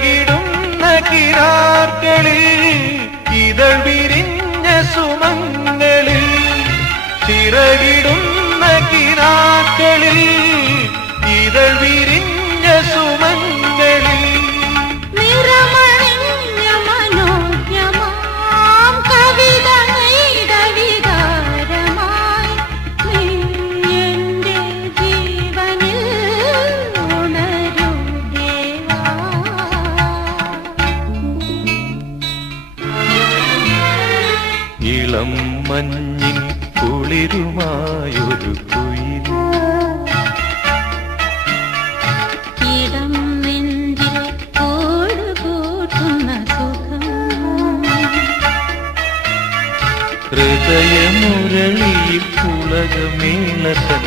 ചിറകിടുന്ന കിനാക്കളിൽ ഇതൾ വിരിഞ്ഞ സുമങ്ങളിൽ ചിറകിടുന്ന കിനാക്കളിൽ ഇതൾ വിരിഞ്ഞ സുമങ്ങളിൽ ഇളം മഞ്ഞിൻ കുളിരുമായൊരു കുയിൽ ഇടം നെഞ്ചിൽ കൂടുകൂട്ടുന്ന സുഖം ഹൃദയമുരളിയിൽ പുളകമേള തൻ